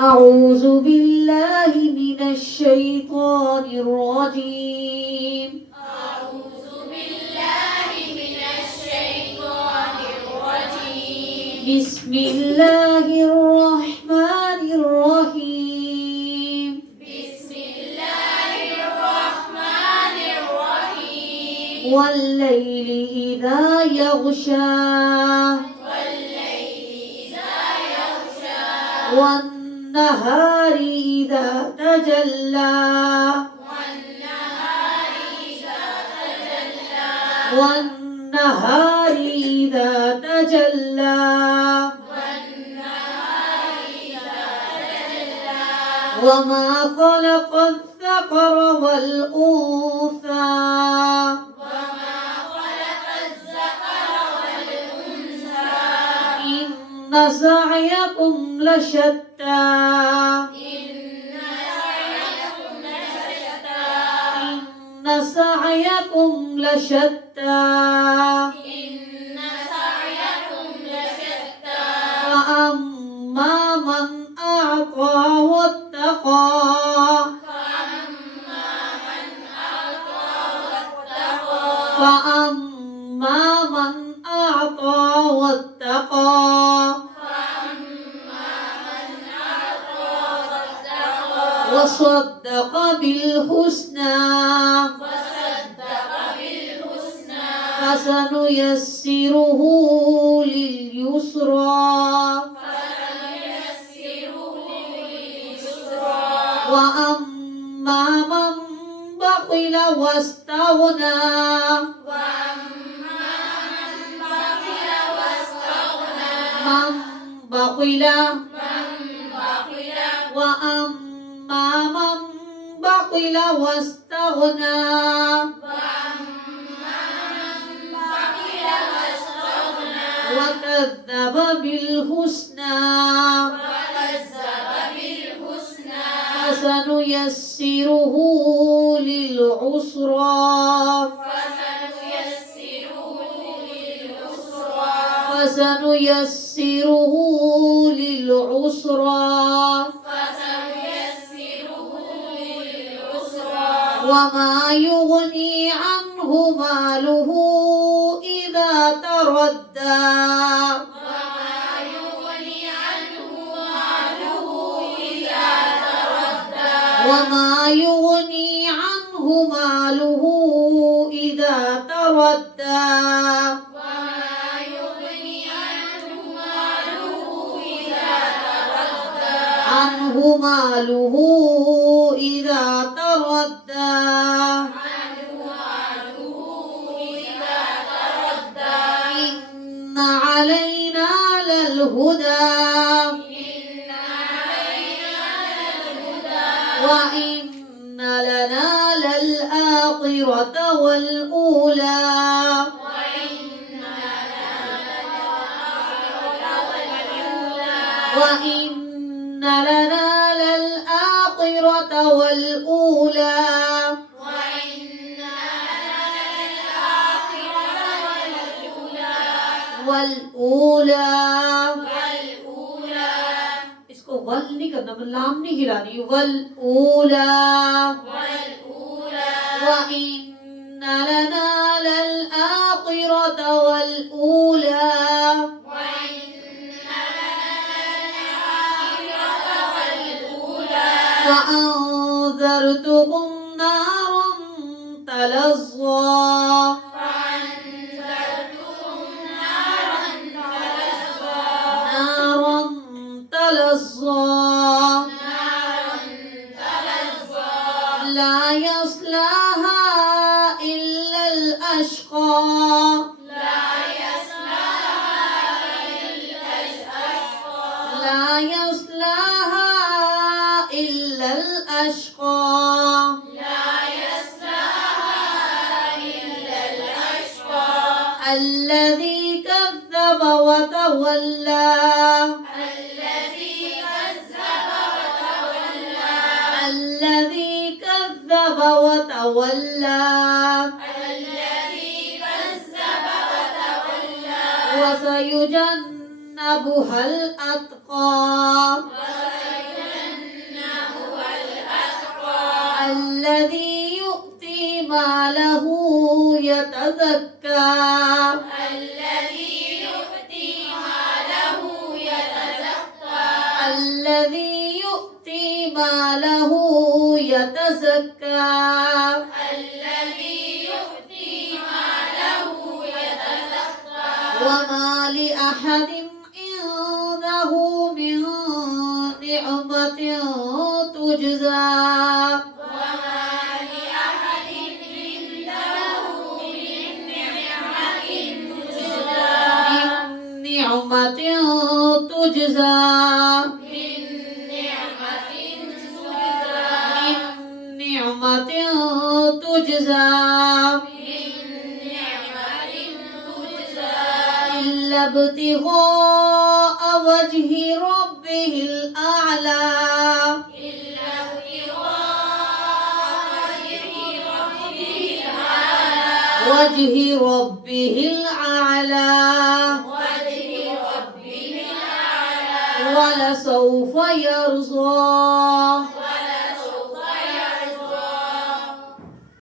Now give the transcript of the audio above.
أعوذ بالله من الشيطان الرجيم. أعوذ بالله من الشيطان الرجيم. بسم الله الرحمن الرحيم. بسم الله الرحمن الرحيم. والليل إذا يغشى والليل إذا يغشى والنهار إذا تجلى والنهار إذا تجلى والنهار إذا تجلى والنهار إذا تجلى وما خلق الذكر والأنثى وما خلق الذكر والأنثى إن سعيكم لشتى إن سعيكم لشتى إن سعيكم لشتى إن سعيكم لشتى فأما من أعطى واتقى فأما من أعطى واتقى فأما من أعطى واتقى واتقى وصدق بالحسنى وصدق بالحسنى فسنيسره لليسرى فسنيسره لليسرى وأما من بخل واستغنى وأما من بخل واستغنى من بخل وأما من بخل واستغنى وأما من بخل واستغنى وكذب بالحسنى وكذب بالحسنى فسنيسره للعسرى فسنيسره للعسرى وما يغني عنه ماله إذا تردى وما يغني عنه ماله إذا تردى وما يغني عنه ماله إذا تردى وما يغني عنه ماله إذا تردى عنه ماله إذا تردى إن علينا للهدى وإن لنا للآخرة والأولى وإن لنا للآخرة والأولى इसको वल नहीं करना, मतलब लाम नहीं हिलानी, वल ऊला وإن لنا للآخرة والأولى وأنذرتكم نارا تلظى نارا تلظى لا يصلاها إلا الأشقى لا يصلاها إلا الأشقى الذي كذب وتولى الذي كذب وتولى وسيجنبها الأتقى الذي يؤتي ماله يتزكى الذي يؤتي ماله يتزكى وما لأحد عنده من نعمة تجزى وما لأحد عنده من نعمة تجزى من نعمة نعمة تجزى إلا ابتغاء وجه ربه الأعلى إلا ابتغاء وجه ربه الأعلى وجه ربه الأعلى ولسوف يرضى